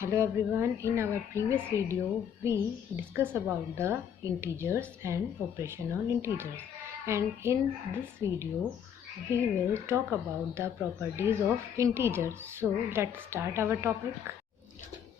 Hello everyone, in our previous video we discussed about the integers and operation on integers, and in this video we will talk about the properties of integers. So let's start our topic.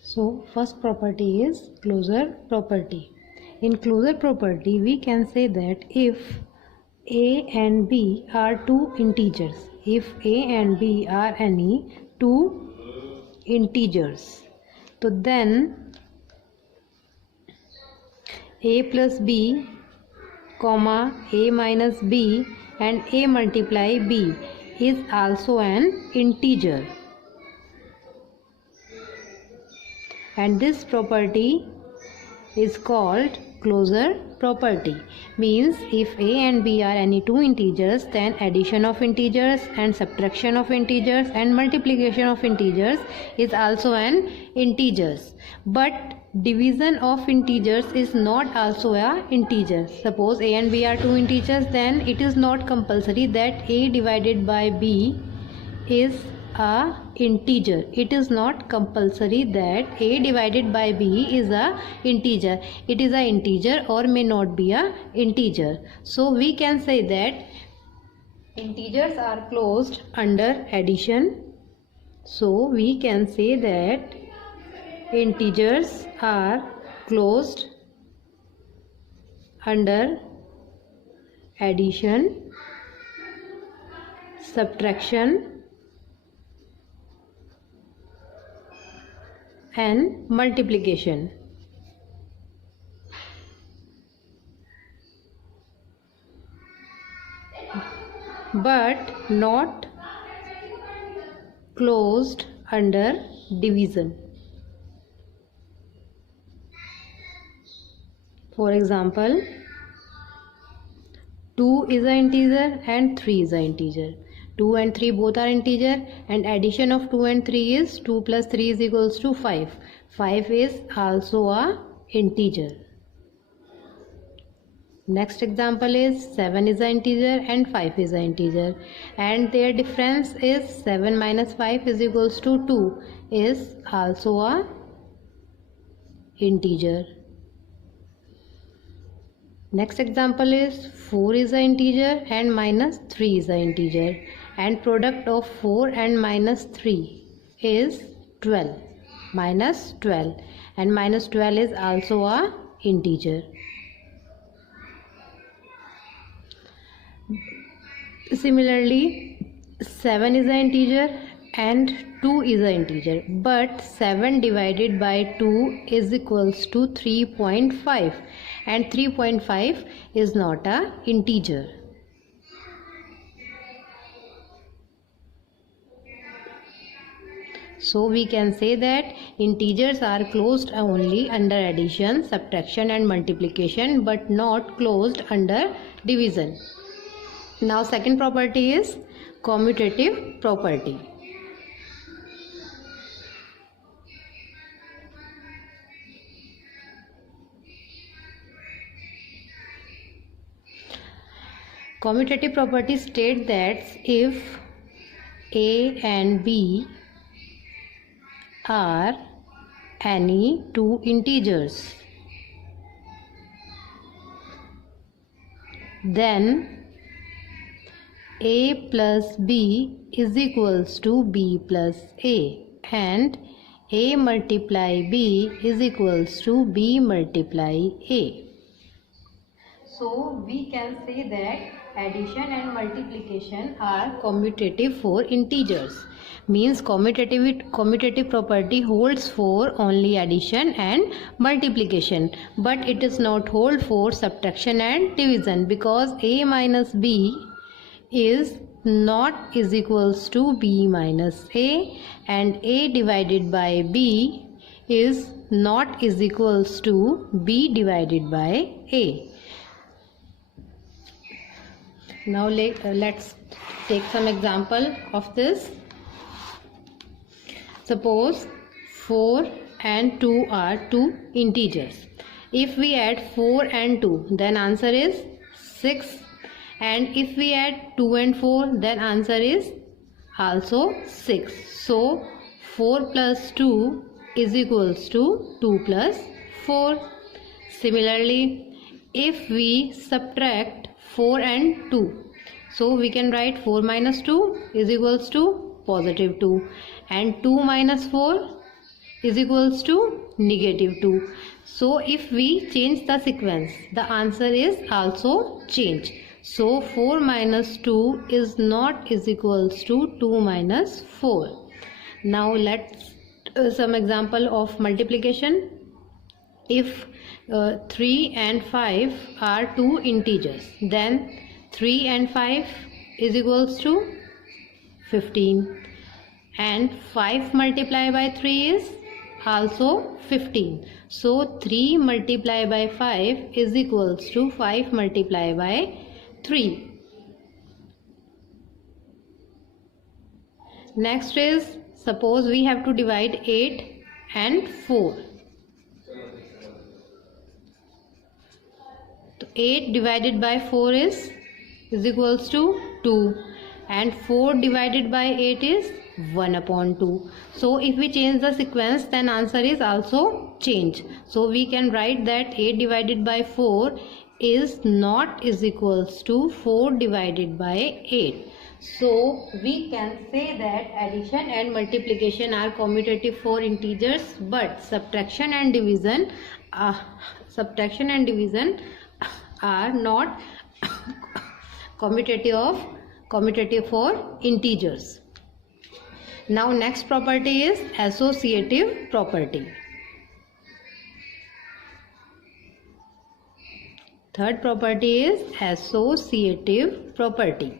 So first property is closure property. In closure property we can say that if a and b are two integers, if a and b are any two integers, so then a plus b comma a minus b and a multiply b is also an integer, and this property is called closure property. Means if a and b are any two integers, then addition of integers and subtraction of integers and multiplication of integers is also an integers, but division of integers is not also a integer. Suppose a and b are two integers, then it is not compulsory that a divided by b is a integer. It is not compulsory that a divided by b is a integer. It is a integer or may not be a integer. So we can say that integers are closed under addition. So we can say that integers are closed under addition, subtraction and multiplication. But not closed under division. For example, 2 is an integer and 3 is an integer. 2 and 3 both are integer, and addition of 2 and 3 is 2 plus 3 is equals to 5. 5 is also a integer. Next example is 7 is an integer and 5 is an integer, and their difference is 7 minus 5 is equals to 2 is also a integer. Next example is 4 is an integer and minus 3 is an integer, and product of 4 and minus 3 is 12. Minus 12, and minus 12 is also a integer. Similarly, 7 is an integer and 2 is an integer, but 7 divided by 2 is equals to 3.5, and 3.5 is not a integer. So we can say that integers are closed only under addition, subtraction and multiplication, but not closed under division. Now second property is commutative property. Commutative property states that if a and b are any two integers, then a plus b is equals to b plus a, and a multiply b is equals to b multiply a. So we can say that addition and multiplication are commutative for integers. Means commutative property holds for only addition and multiplication, but it is not hold for subtraction and division, because a minus b is not is equals to b minus a, and a divided by b is not is equals to b divided by a. Now let's take some example of this. Suppose 4 and 2 are two integers. If we add 4 and 2, then answer is 6, and if we add 2 and 4, then answer is also 6. So 4 plus 2 is equals to 2 plus 4. Similarly, if we subtract 4 and 2, so we can write 4 minus 2 is equals to positive 2 and 2 minus 4 is equals to negative 2. So if we change the sequence, the answer is also change. So 4 minus 2 is not is equals to 2 minus 4. Now let's some example of multiplication. If 3 and 5 are two integers, then 3 and 5 is equals to 15 and 5 multiplied by 3 is also 15. So 3 multiplied by 5 is equals to 5 multiplied by 3. Next is, suppose we have to divide 8 and 4. So 8 divided by 4 is equals to 2 and 4 divided by 8 is 1 upon 2. So if we change the sequence, then answer is also change. So we can write that 8 divided by 4 is not is equals to 4 divided by 8. So we can say that addition and multiplication are commutative for integers, but subtraction and division are not commutative for integers. Now next property is associative property. Third property is associative property.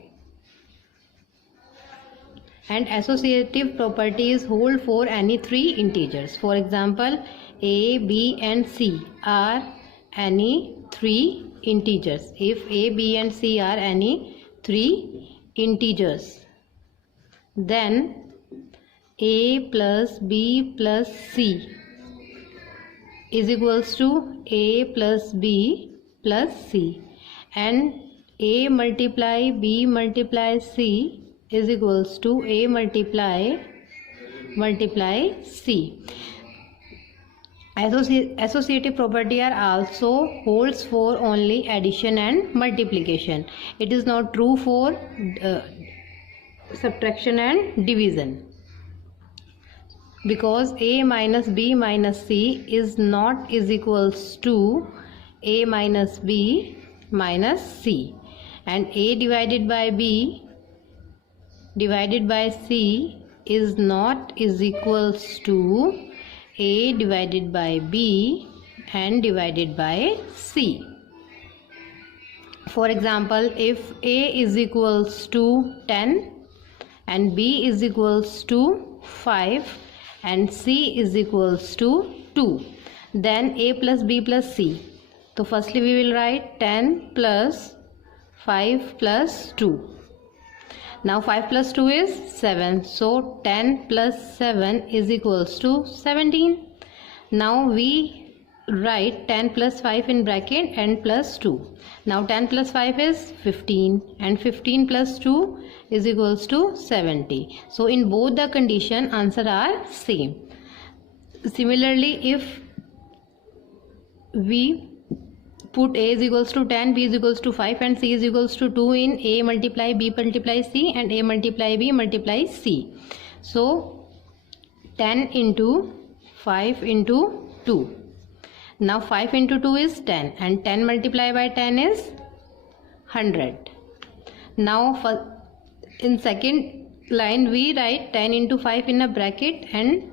And associative properties hold for any three integers. For example, a, b and c are any three integers. If a, b and c are any three integers, then a plus b plus c is equals to a plus b plus c, and a multiply b multiply c is equals to a multiply c. Associative property are also holds for only addition and multiplication. It is not true for subtraction and division, because a minus b minus c is not is equals to a minus b minus c, and a divided by b divided by c is not is equals to a divided by b and divided by c. For example, if a is equals to 10 and b is equals to 5 and c is equals to 2, then a plus b plus c. So firstly we will write 10 plus 5 plus 2. Now 5 plus 2 is 7. So 10 plus 7 is equals to 17. Now we write 10 plus 5 in bracket and plus 2. Now 10 plus 5 is 15 and 15 plus 2 is equals to 70. So in both the condition, answer are same. Similarly, if we put a is equals to 10, b is equals to 5 and c is equals to 2 in a multiply b multiply c and a multiply b multiply c. So 10 into 5 into 2. Now 5 into 2 is 10 and 10 multiplied by 10 is 100. Now for in second line we write 10 into 5 in a bracket and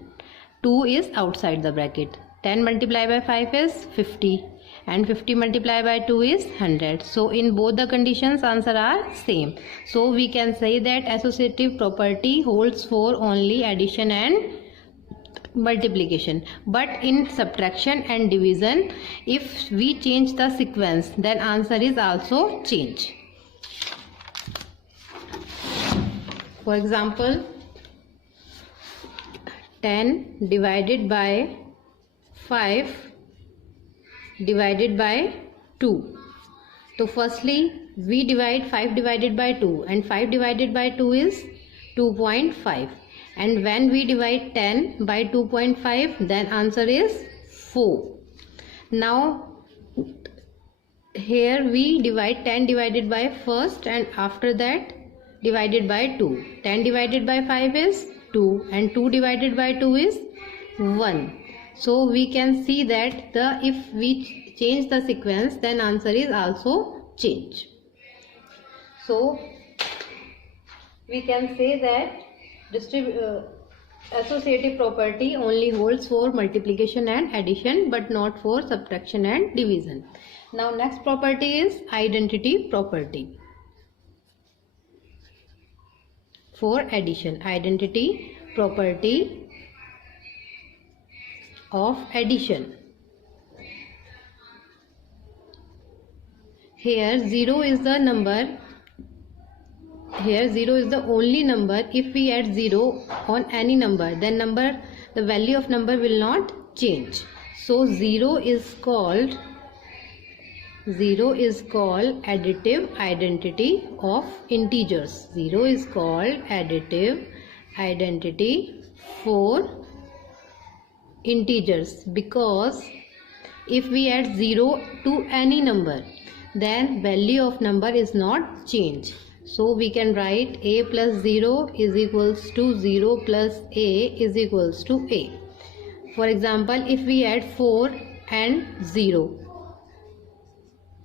2 is outside the bracket. 10 multiplied by 5 is 50 and 50 multiplied by 2 is 100. So in both the conditions, answer are same. So we can say that associative property holds for only addition and multiplication, but in subtraction and division, if we change the sequence, then answer is also change. For example, 10 divided by 5 divided by 2. So firstly we divide 5 divided by 2 and 5 divided by 2 is 2.5 and when we divide 10 by 2.5, then answer is 4. Now here we divide 10 divided by first, and after that divided by 2. 10 divided by 5 is 2, and 2 divided by 2 is 1. So we can see that if we change the sequence, then answer is also change. So we can say that associative property only holds for multiplication and addition, but not for subtraction and division. Now next property is identity property. For addition, identity property of addition. Here 0 is the number. Here 0 is the only number. If we add 0 on any number, then the value of number will not change. So 0 is called additive identity of integers. 0 is called additive identity for integers, because if we add 0 to any number, then value of number is not changed. So we can write a plus 0 is equals to 0 plus a is equals to a. For example, if we add 4 and 0,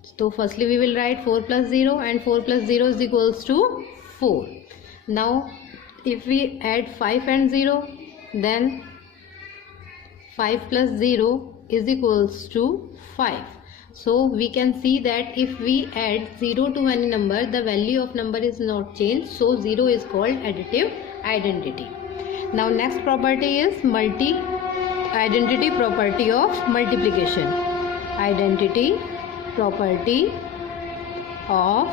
so firstly we will write 4 plus 0, and 4 plus 0 is equals to 4. Now if we add 5 and 0, then 5 plus 0 is equals to 5. So we can see that if we add 0 to any number, the value of number is not changed. So 0 is called additive identity. Now next property is identity property of multiplication. Identity property of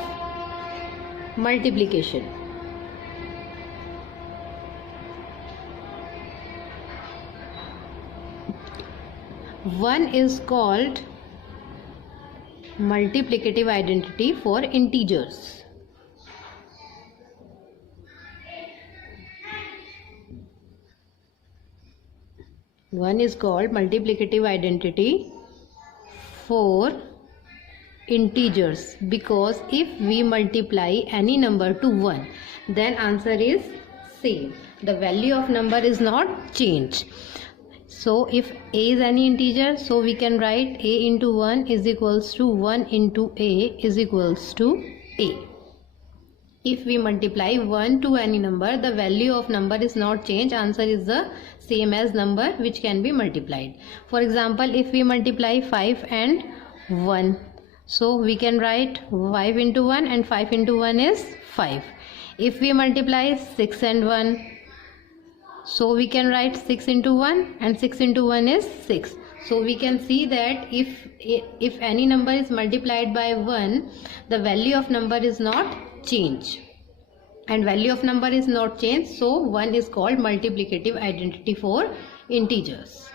multiplication. One is called multiplicative identity for integers. One is called multiplicative identity for integers, because if we multiply any number to 1, then answer is same. The value of number is not changed. So if a is any integer, so we can write a into 1 is equals to 1 into a is equals to a. If we multiply 1 to any number, the value of number is not changed. Answer is the same as number which can be multiplied. For example, if we multiply 5 and 1, so we can write 5 into 1, and 5 into 1 is 5. If we multiply 6 and 1, so we can write 6 into 1, and 6 into 1 is 6. So we can see that if any number is multiplied by 1, the value of number is not changed, and value of number is not changed, so 1 is called multiplicative identity for integers.